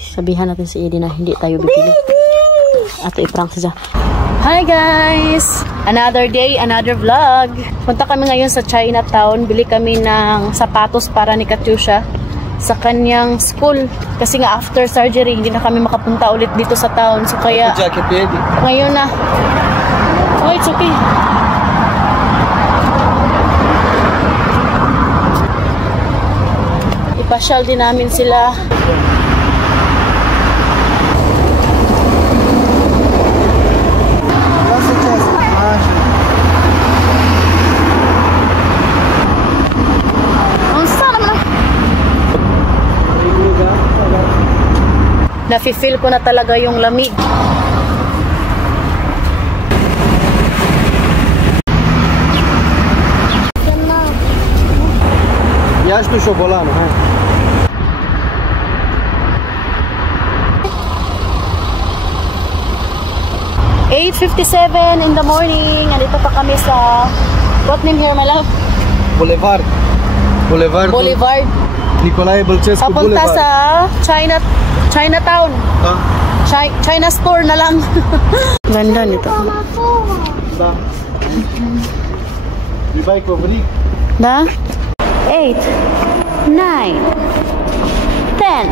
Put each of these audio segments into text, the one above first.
Sabihan natin si Edie na hindi tayo bibili. At i-prank siya. Hi guys! Another day, another vlog. Punta kami ngayon sa Chinatown. Bili kami ng sapatos para ni Katyusha sa kanyang school. Kasi nga after surgery, hindi na kami makapunta ulit dito sa town. So kaya, ngayon na. Oh, it's okay. Ipasyal din namin sila. Nafi-feel ko na talaga yung lamig. Я что шоколадно, ha? (8:57 in the morning. Andito pa kami sa what name here, my love? Boulevard. Nicolae Bălcescu Papunta Boulevard. Sa Chinatown. China store na lang. Ganda nito. Da. Ibai kovrik. Da? 8, 9, 10.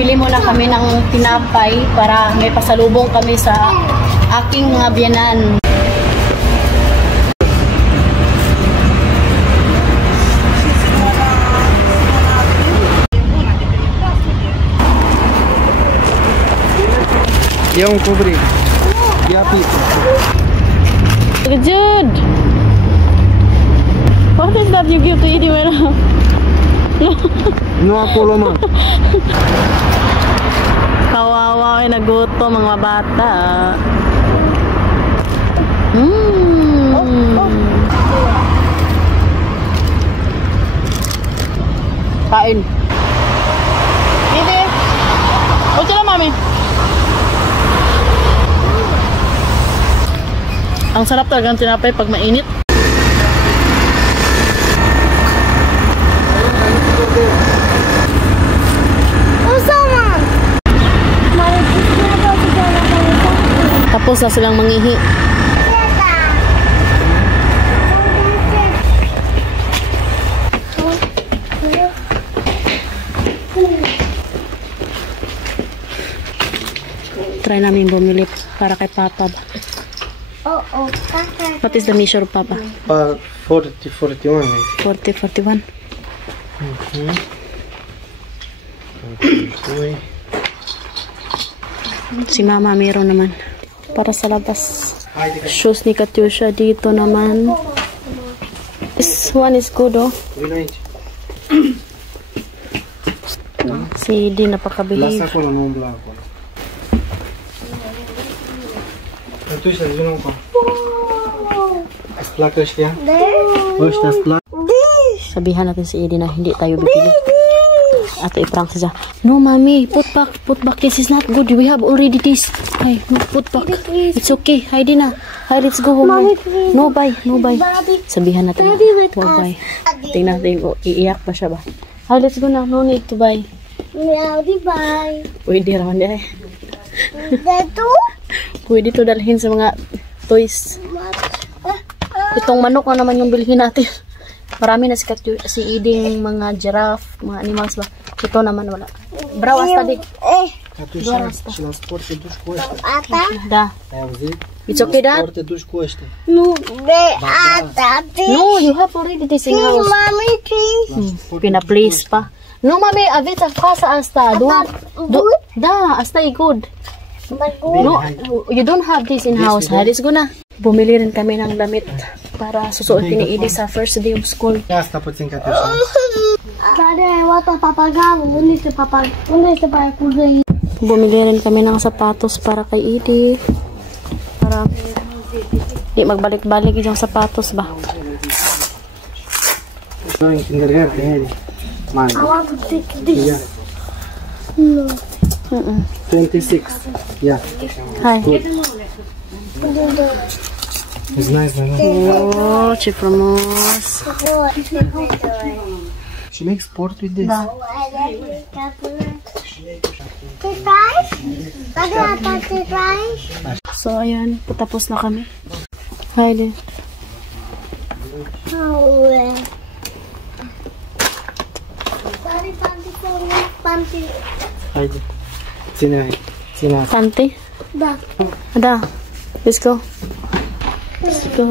Bili muna kami ng tinapay para may pasalubong kami sa aking mga biyanan. Ia un kovrik. Ia pizza. Good. What is that you give to Edie, madam? Nu acolo, mă. Kawawa ay nagutom mga bata. Kain. Edie. Okay lang, mami. Ang sarap talaga ng tinapay pag mainit. Tapos na silang mangihi. Try namin bumili para kay Papa. What is the measure of Papa? 40-41. 40-41. Si Mama meron naman. Para sa labas. Shoes ni Katyusha dito naman. This one is good, oh. Si Edie napakabili. Lasă acolo, nu umbla acolo. Katyusha, vină încă. Îți plac ăștia? Ăștia îți plac? Sabihan natin si Edie na hindi tayo bibili. At i-prank siya. No, mommy, put back. This is not good. We have already this. Ay, no, put back. It's okay. Heidi na. Hi, let's go home. Mommy, no, bye. Sabihan natin. No, bye. Tingnan natin. Iiyak pa siya ba? Hi, let's go na. No need to buy. Bye. Pwede raman niya eh. Dito? Pwede to dalhin sa mga toys. Itong manok na naman yung bilhin natin. Marami na si Edie mga giraffe, mga animals ba. Ito naman wala. Brau, asta de. Katyusha, și la sport te duci cu ăștia. Da. Ai auzit? It's okay, Dad? La sport te duci cu ăștia. Nu, de asta. No, you have already this in house. Mami, please. Pina-please pa. No, mami, aveți acasă asta. Da, asta e good. No, you don't have this in house. Haris ko na. Bumili rin kami ng damit para susuotin ni Edie sa first day of school. Ia asta puțin, Katyusha. Care wata papagaul? Unde este papagaul? Unde este papagaul? Bumili rin kami ng sapatos para kay Edie. Para di magbalik-balik yung sapatos ba. No, in kindergarten, Edie. Mine. I want to take this. Yeah. No. 26. Yeah. Hi. Good. It's nice, no? Oh, chiframos. She makes sport with this. So, ayan. Patapos na kami. Hi, din. Haydi. Sina. Panty? Da. Ada. Let's go. Let's go.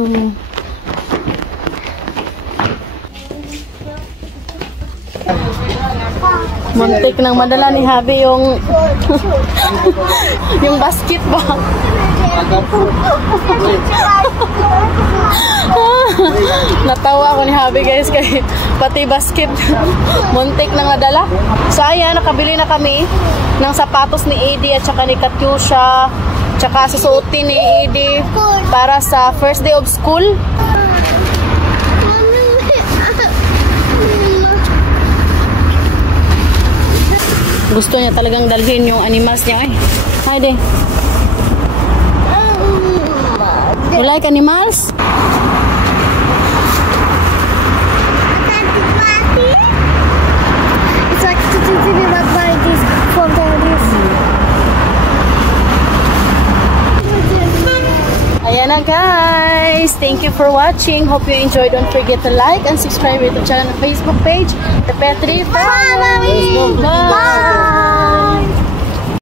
Muntik nang madala ni Habi yung yung basket ba? Natawa ako ni Habi guys kay pati basket muntik nang nadala. So ayan, nakabili na kami ng sapatos ni Eddie at saka ni Katyusha, tsaka susuotin ni Eddie para sa first day of school. Gusto niya talagang dalhin yung animals niya. Ay, haydi. You like animals? It's like this from this. Ayan na guys. Thank you for watching. Hope you enjoyed. Don't forget to like and subscribe to the channel and Facebook page. The Petri Family. Bye!